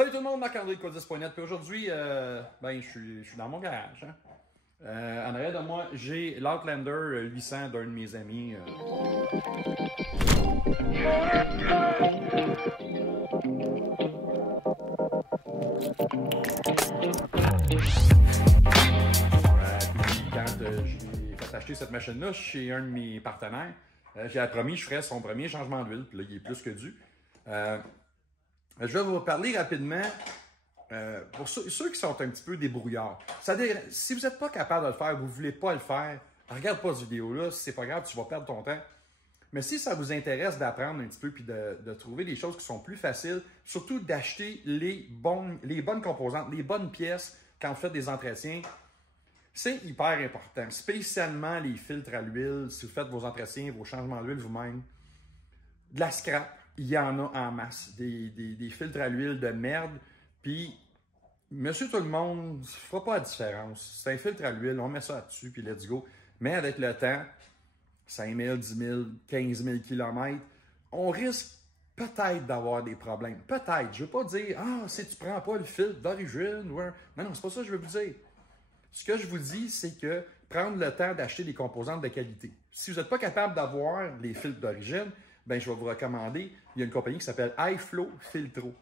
Salut tout le monde, Marc-André de Codis.net. Puis aujourd'hui, je suis dans mon garage. Hein? En arrière de moi, j'ai l'Outlander 800 d'un de mes amis. Quand j'ai fait acheter cette machine-là chez un de mes partenaires, j'ai promis que je ferais son premier changement d'huile. Puis là, il est plus que dû. Je vais vous parler rapidement pour ceux qui sont un petit peu débrouillards. Si vous n'êtes pas capable de le faire, vous ne voulez pas le faire, regarde pas cette vidéo-là, c'est pas grave, tu vas perdre ton temps. Mais si ça vous intéresse d'apprendre un petit peu puis de trouver des choses qui sont plus faciles, surtout d'acheter les bonnes composantes, les bonnes pièces quand vous faites des entretiens, c'est hyper important. Spécialement les filtres à l'huile, si vous faites vos entretiens, vos changements d'huile vous-même. De la scrap, il y en a en masse. Des filtres à l'huile de merde. Puis, monsieur tout le monde ne fera pas la différence. C'est un filtre à l'huile, on met ça dessus, puis let's go. Mais avec le temps, 5 000, 10 000, 15 000 km, on risque peut-être d'avoir des problèmes. Peut-être. Je ne veux pas dire, si tu ne prends pas le filtre d'origine, ou un... Mais non, c'est pas ça que je veux vous dire. Ce que je vous dis, c'est que prendre le temps d'acheter des composantes de qualité. Si vous n'êtes pas capable d'avoir les filtres d'origine, ben, je vais vous recommander, il y a une compagnie qui s'appelle iFlow Filtro.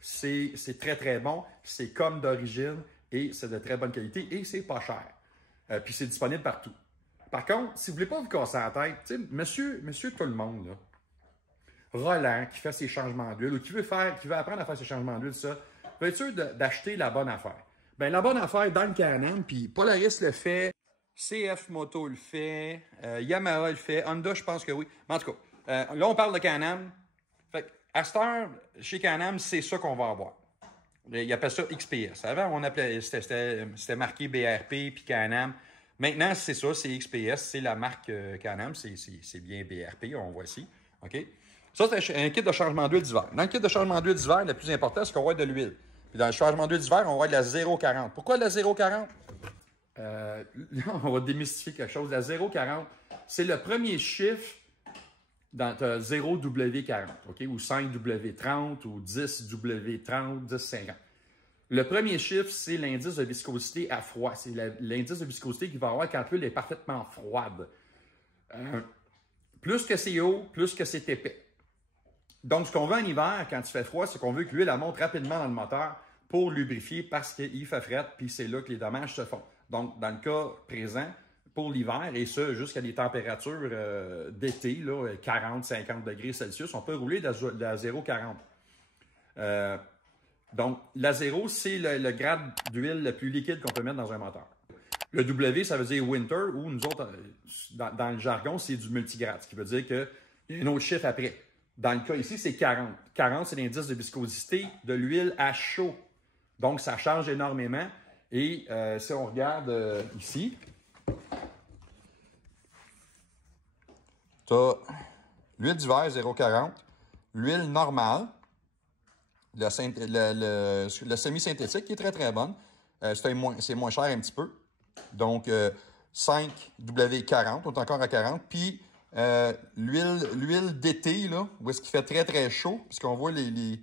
C'est très, très bon. C'est comme d'origine et c'est de très bonne qualité et c'est pas cher. Puis c'est disponible partout. Par contre, si vous ne voulez pas vous casser la tête, monsieur tout le monde, là, Roland, qui fait ses changements d'huile ou qui veut apprendre à faire ses changements d'huile, ça, va être sûr d'acheter la bonne affaire. Ben, la bonne affaire dans le Can-Am, puis Polaris le fait, CF Moto le fait, Yamaha le fait, Honda, je pense que oui. Mais en tout cas, là, on parle de Can-Am. Fait à cette heure, chez Can-Am, c'est ça qu'on va avoir. Ils appellent ça XPS. Avant, c'était marqué BRP puis Can-Am. Maintenant, c'est ça, c'est XPS, c'est la marque Can-Am, c'est bien BRP, on voit ici. OK? Ça, c'est un kit de changement d'huile d'hiver. Dans le kit de changement d'huile d'hiver, le plus important, c'est qu'on va avoir de l'huile. Puis dans le changement d'huile d'hiver, on va avoir de la 0,40. Pourquoi de la 0,40? On va démystifier quelque chose. La 0,40, c'est le premier chiffre dans 0W40, OK? Ou 5W30, ou 10W30, 10,50. Le premier chiffre, c'est l'indice de viscosité à froid. C'est l'indice de viscosité qu'il va avoir quand l'huile est parfaitement froide. Plus que c'est haut, plus que c'est épais. Donc, ce qu'on veut en hiver, quand il fait froid, c'est qu'on veut que l'huile monte rapidement dans le moteur pour lubrifier parce qu'il fait fret, puis c'est là que les dommages se font. Donc, dans le cas présent, pour l'hiver, et ça jusqu'à des températures d'été, 40-50 degrés Celsius, on peut rouler de la 0,40. Donc, la 0, c'est le grade d'huile le plus liquide qu'on peut mettre dans un moteur. Le W, ça veut dire winter, ou nous autres, dans le jargon, c'est du multigrade, ce qui veut dire qu'il y a un autre chiffre après. Dans le cas ici, c'est 40. 40, c'est l'indice de viscosité de l'huile à chaud. Donc, ça change énormément. Et si on regarde ici, tu as l'huile d'hiver 0,40, l'huile normale, le semi-synthétique qui est très, très bonne. C'est moins cher un petit peu. Donc, 5W40, on est encore à 40. Puis, l'huile d'été, là, où est-ce qu'il fait très, très chaud, puisqu'on voit les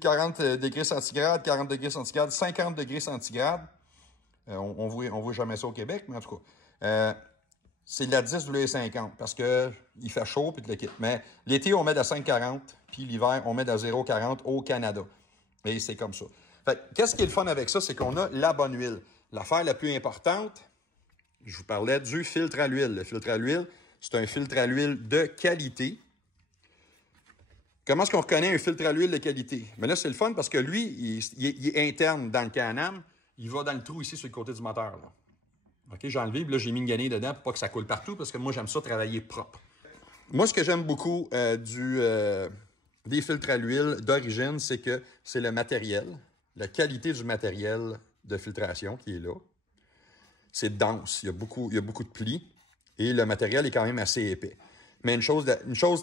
40 degrés centigrades, 40 degrés centigrades, 50 degrés centigrades. On voit jamais ça au Québec, mais en tout cas, c'est de la 10W50 parce que il fait chaud puis tu le quittes. Mais l'été, on met de la 5,40 puis l'hiver, on met de la 0,40 au Canada. Et c'est comme ça. Fait qu'est-ce qui est le fun avec ça? C'est qu'on a la bonne huile. L'affaire la plus importante, je vous parlais du filtre à l'huile. Le filtre à l'huile, c'est un filtre à l'huile de qualité. Comment est-ce qu'on reconnaît un filtre à l'huile de qualité? Mais là, c'est le fun parce que lui, il est interne dans le Can-Am. Il va dans le trou ici sur le côté du moteur. Là. OK, j'ai enlevé, puis là, j'ai mis une gainée dedans pour pas que ça coule partout parce que moi, j'aime ça travailler propre. Moi, ce que j'aime beaucoup des filtres à l'huile d'origine, c'est que c'est le matériel, la qualité du matériel de filtration qui est là. C'est dense, il y a beaucoup de plis et le matériel est quand même assez épais. Mais une chose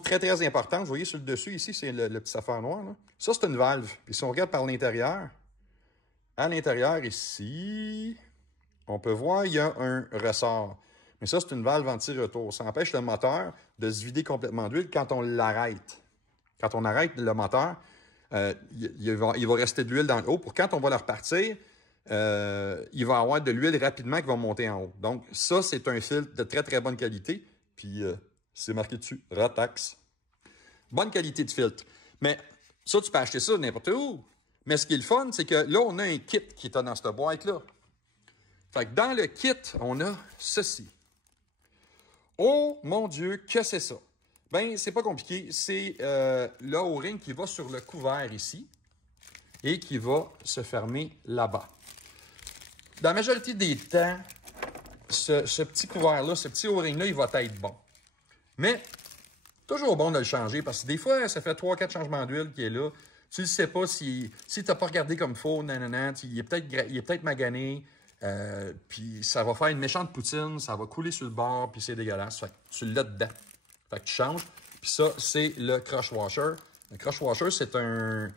très, très importante, vous voyez sur le dessus ici, c'est le petit affaire noir. Là. Ça, c'est une valve. Puis si on regarde par l'intérieur, à l'intérieur ici, on peut voir il y a un ressort. Mais ça, c'est une valve anti-retour. Ça empêche le moteur de se vider complètement d'huile quand on l'arrête. Quand on arrête le moteur, il va rester de l'huile dans le haut. Pour quand on va le repartir, il va y avoir de l'huile rapidement qui va monter en haut. Donc, ça, c'est un filtre de très, très bonne qualité. Puis, c'est marqué dessus, Rotax. Bonne qualité de filtre. Mais ça, tu peux acheter ça n'importe où. Mais ce qui est le fun, c'est que là, on a un kit qui est dans cette boîte-là. Fait que dans le kit, on a ceci. Oh, mon Dieu, que c'est ça? Ben, c'est pas compliqué. C'est le O-ring qui va sur le couvert ici et qui va se fermer là-bas. Dans la majorité des temps, ce petit couvert-là, ce petit O-ring-là, il va être bon. Mais, toujours bon de le changer parce que des fois, ça fait 3-4 changements d'huile qui est là. Tu ne sais pas si tu n'as pas regardé comme il faut, nanana, il est peut-être magané, puis ça va faire une méchante poutine, ça va couler sur le bord, puis c'est dégueulasse. Fait que tu l'as dedans. Fait que tu changes. Puis ça, c'est le crush washer. Le crush washer, c'est un...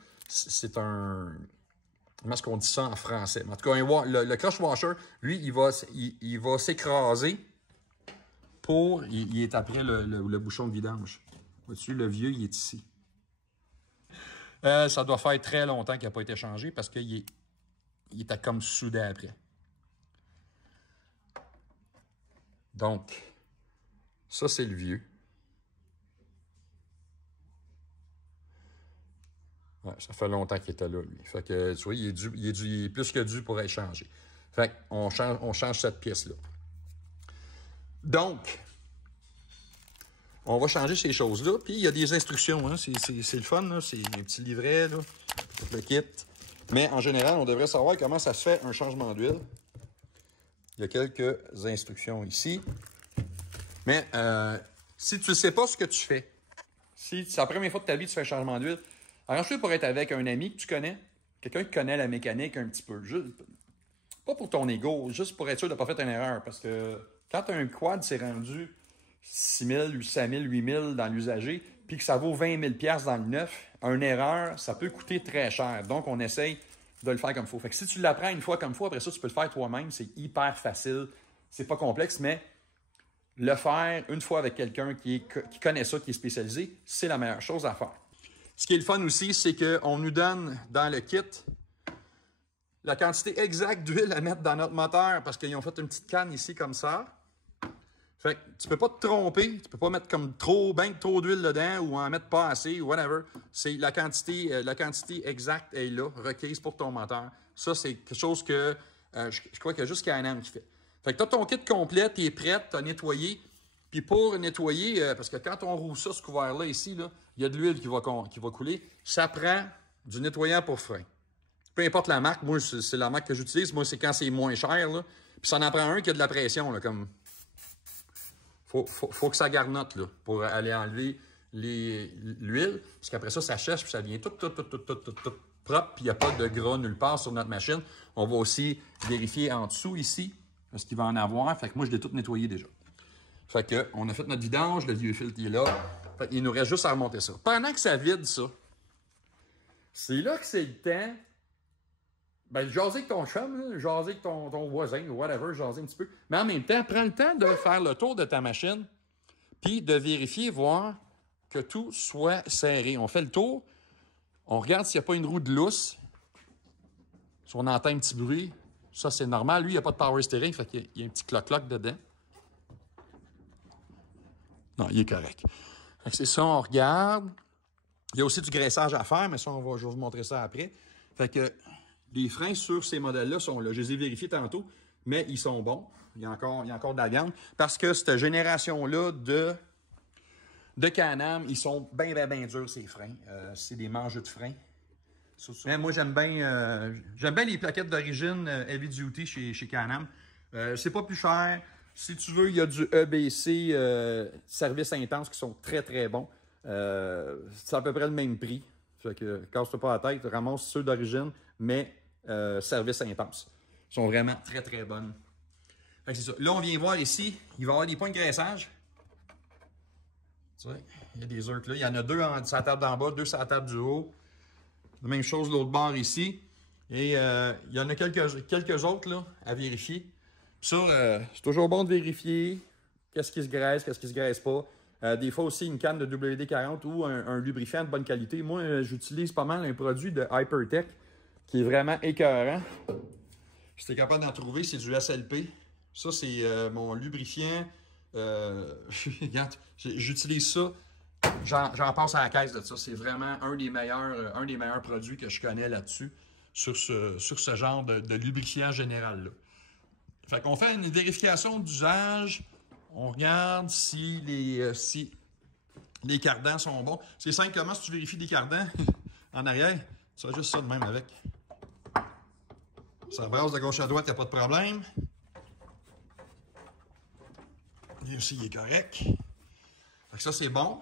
Comment est-ce qu'on dit ça en français? En tout cas, le crush washer, lui, il va s'écraser pour... Il est après le bouchon de vidange. Vois-tu, le vieux, il est ici. Ça doit faire très longtemps qu'il n'a pas été changé parce qu'il était comme soudé après. Donc, ça, c'est le vieux. Ouais, ça fait longtemps qu'il était là, lui. Fait que, tu vois, il est plus que dû pour être changé. Fait qu'on change cette pièce-là. Donc, on va changer ces choses-là. Puis, il y a des instructions. Hein. C'est le fun, là. C'est un petit livret, là. Tout le kit. Mais, en général, on devrait savoir comment ça se fait un changement d'huile. Il y a quelques instructions ici. Mais, si tu ne sais pas ce que tu fais, si c'est la première fois de ta vie que tu fais un changement d'huile, arrange-toi pour être avec un ami que tu connais, quelqu'un qui connaît la mécanique un petit peu. Juste, pas pour ton ego, juste pour être sûr de ne pas faire une erreur. Parce que quand un quad s'est rendu 6 000, 8 000, 8 000 dans l'usager, puis que ça vaut 20 000 $ dans le neuf, une erreur, ça peut coûter très cher. Donc, on essaye de le faire comme il faut. Fait que si tu l'apprends une fois comme il faut, après ça, tu peux le faire toi-même. C'est hyper facile. C'est pas complexe, mais le faire une fois avec quelqu'un qui connaît ça, qui est spécialisé, c'est la meilleure chose à faire. Ce qui est le fun aussi, c'est qu'on nous donne dans le kit la quantité exacte d'huile à mettre dans notre moteur parce qu'ils ont fait une petite canne ici comme ça. Fait que tu peux pas te tromper, tu peux pas mettre comme trop d'huile dedans ou en mettre pas assez ou whatever. C'est la quantité exacte est là, requise pour ton moteur. Ça, c'est quelque chose que je crois qu'il y a juste Can-Am qui fait. Fait que tu as ton kit complet, tu es prêt, tu as nettoyé. Puis pour nettoyer, parce que quand on roule ça, ce couvert-là ici, là, il y a de l'huile qui va couler, ça prend du nettoyant pour frein. Peu importe la marque, moi, c'est la marque que j'utilise. Moi, c'est quand c'est moins cher, là. Puis ça en prend un qui a de la pression, là, comme... Faut que ça garnotte, là, pour aller enlever l'huile. Parce qu'après ça, ça sèche, puis ça devient tout propre, puis il n'y a pas de gras nulle part sur notre machine. On va aussi vérifier en dessous, ici, parce qu'il va en avoir. Fait que moi, je l'ai tout nettoyé déjà. Fait que, on a fait notre vidange, le vieux filtre il est là. Fait qu'il nous reste juste à remonter ça. Pendant que ça vide, ça, c'est là que c'est le temps. Ben, jaser avec ton chum, là, jaser avec ton voisin, ou whatever, jaser un petit peu. Mais en même temps, prends le temps de faire le tour de ta machine, puis de vérifier, voir que tout soit serré. On fait le tour, on regarde s'il n'y a pas une roue de lousse. Si on entend un petit bruit, ça c'est normal. Lui, il n'y a pas de power steering, fait qu'il y a un petit cloc-cloc dedans. Non, il est correct. C'est ça, on regarde. Il y a aussi du graissage à faire, mais ça, je vais vous montrer ça après. Fait que les freins sur ces modèles-là sont là. Je les ai vérifiés tantôt, mais ils sont bons. Il y a encore de la viande. Parce que cette génération-là de Can-Am, ils sont bien durs, ces freins. C'est des manches de freins. Mais moi, j'aime bien les plaquettes d'origine Heavy Duty chez Can-Am. C'est pas plus cher. Si tu veux, il y a du EBC service intense qui sont très, très bons. C'est à peu près le même prix. Fait que, casse-toi pas la tête, ramasse ceux d'origine, mais service intense. Ils sont vraiment très, très bonnes. Fait que c'est ça. Là, on vient voir ici, il va y avoir des points de graissage. Tu vois, il y a des heurts là. Il y en a deux sur la table d'en bas, deux sur la table du haut. La même chose l'autre bord ici. Et il y en a quelques autres là, à vérifier. Ça, c'est toujours bon de vérifier qu'est-ce qui se graisse pas. Des fois aussi une canne de WD-40 ou un lubrifiant de bonne qualité. Moi, j'utilise pas mal un produit de Hypertech qui est vraiment écœurant. J'étais capable d'en trouver, c'est du SLP. Ça, c'est mon lubrifiant. Regarde, j'utilise ça. J'en passe à la caisse de ça. C'est vraiment un des meilleurs produits que je connais là-dessus, sur ce genre de lubrifiant général-là. Fait qu'on fait une vérification d'usage. On regarde si les cardans sont bons. C'est simple, comment si tu vérifies des cardans en arrière? Tu fais juste ça de même avec. Ça brasse de gauche à droite, il n'y a pas de problème. Lui aussi, il est correct. Fait que ça, c'est bon.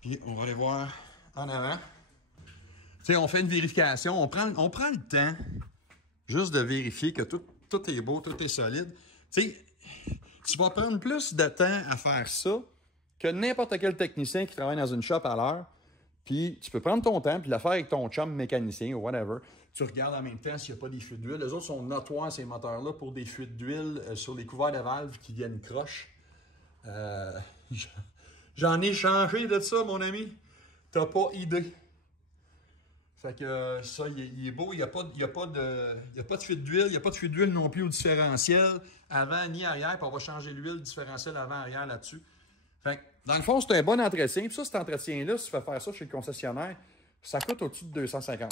Puis, on va aller voir en avant. Tu sais, on fait une vérification. On prend le temps juste de vérifier que tout est beau, tout est solide. Tu sais, tu vas prendre plus de temps à faire ça que n'importe quel technicien qui travaille dans une shop à l'heure. Puis, tu peux prendre ton temps puis le faire avec ton chum mécanicien ou whatever. Tu regardes en même temps s'il n'y a pas des fuites d'huile. Les autres sont notoires, ces moteurs-là, pour des fuites d'huile sur les couverts de valves qui viennent croche. J'en ai changé de ça, mon ami. T'as pas idée. Fait que ça, il est beau. Il n'y a pas de fuite d'huile. Il n'y a pas de fuite d'huile non plus au différentiel, avant ni arrière. Puis on va changer l'huile différentiel avant-arrière là-dessus. Fait que, dans le fond, c'est un bon entretien. Puis ça, cet entretien-là, si tu fais faire ça chez le concessionnaire, ça coûte au-dessus de 250$.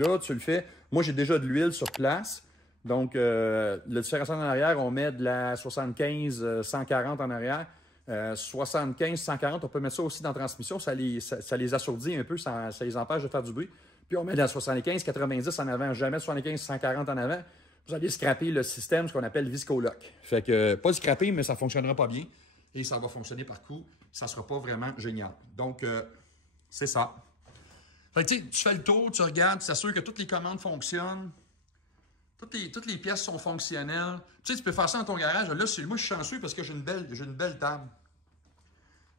Là, tu le fais. Moi, j'ai déjà de l'huile sur place. Donc, le différentiel en arrière, on met de la 75-140 en arrière. 75-140, on peut mettre ça aussi dans la transmission. Ça les assourdit un peu, ça les empêche de faire du bruit. Puis, on met de la 75-90 en avant. Jamais 75-140 en avant. Vous allez scraper le système, ce qu'on appelle Viscoloc. Fait que, pas scraper, mais ça ne fonctionnera pas bien. Et ça va fonctionner par coup. Ça ne sera pas vraiment génial. Donc, c'est ça. Fait que, tu fais le tour, tu regardes, tu t'assures que toutes les commandes fonctionnent. Toutes les pièces sont fonctionnelles. Tu sais, tu peux faire ça dans ton garage. Là, moi, je suis chanceux parce que j'ai une belle table.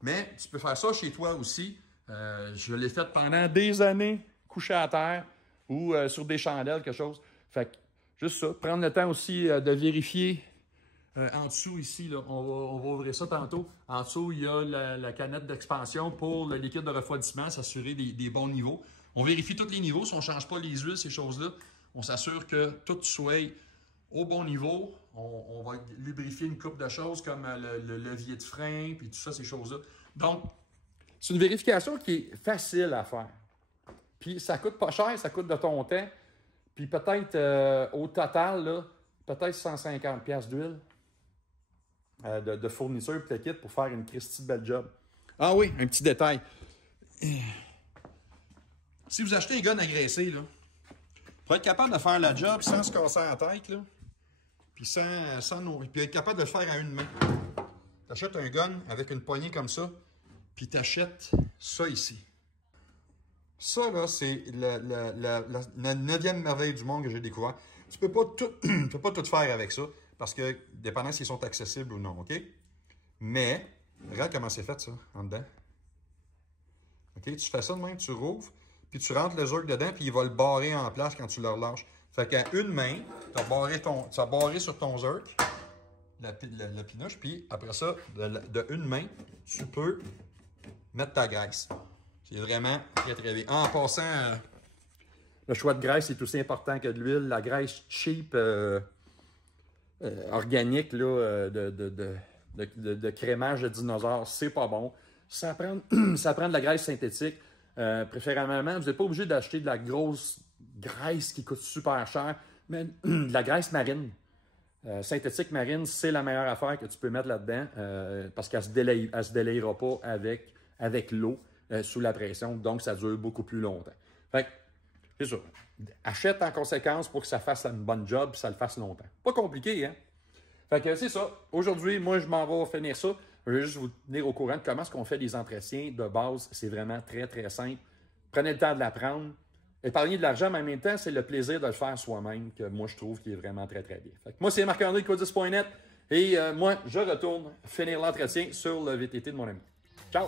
Mais tu peux faire ça chez toi aussi. Je l'ai fait pendant des années, couché à terre ou sur des chandelles, quelque chose. Fait que, juste ça. Prendre le temps aussi de vérifier. En dessous, ici, là, on va ouvrir ça tantôt. En dessous, il y a la canette d'expansion pour le liquide de refroidissement, s'assurer des bons niveaux. On vérifie tous les niveaux. Si on ne change pas les huiles, ces choses-là, on s'assure que tout soit au bon niveau. On va lubrifier une couple de choses comme le levier de frein, puis tout ça, ces choses-là. Donc, c'est une vérification qui est facile à faire. Puis, ça coûte pas cher, ça coûte de ton temps. Puis, peut-être, au total, là, peut-être 150$ d'huile. De fourniture et de kit pour faire une Christie belle job. Ah oui, un petit détail. Si vous achetez un gun agressé, là, pour être capable de faire la job sans se casser la tête, là, puis puis être capable de le faire à une main. Tu achètes un gun avec une poignée comme ça, puis tu achètes ça ici. Ça, là, c'est la 9e merveille du monde que j'ai découvert. Tu peux pas tout faire avec ça. Parce que, dépendant s'ils sont accessibles ou non, OK? Mais, regarde comment c'est fait, ça, en dedans. OK? Tu fais ça de même, tu rouvres, puis tu rentres le zerk dedans, puis il va le barrer en place quand tu le relâches. Fait qu'à une main, tu as barré sur ton zerk, la pinouche, puis après ça, de une main, tu peux mettre ta graisse. C'est vraiment très, très bien. En passant, le choix de graisse est aussi important que de l'huile. La graisse cheap... organique là, de crémage de dinosaures, c'est pas bon. Ça prend de la graisse synthétique. Préférablement, vous n'êtes pas obligé d'acheter de la grosse graisse qui coûte super cher, mais de la graisse marine. Synthétique marine, c'est la meilleure affaire que tu peux mettre là-dedans parce qu'elle ne se délayera pas avec l'eau sous la pression, donc ça dure beaucoup plus longtemps. Fait que, c'est ça. Achète en conséquence pour que ça fasse une bonne job et ça le fasse longtemps. Pas compliqué, hein? Fait que c'est ça. Aujourd'hui, moi, je m'en vais finir ça. Je vais juste vous tenir au courant de comment est-ce qu'on fait les entretiens de base. C'est vraiment très, très simple. Prenez le temps de l'apprendre. Épargnez de l'argent, mais en même temps, c'est le plaisir de le faire soi-même que moi, je trouve qui est vraiment très, très bien. Fait que moi, c'est Marc-André de Codis.net et moi, je retourne finir l'entretien sur le VTT de mon ami. Ciao!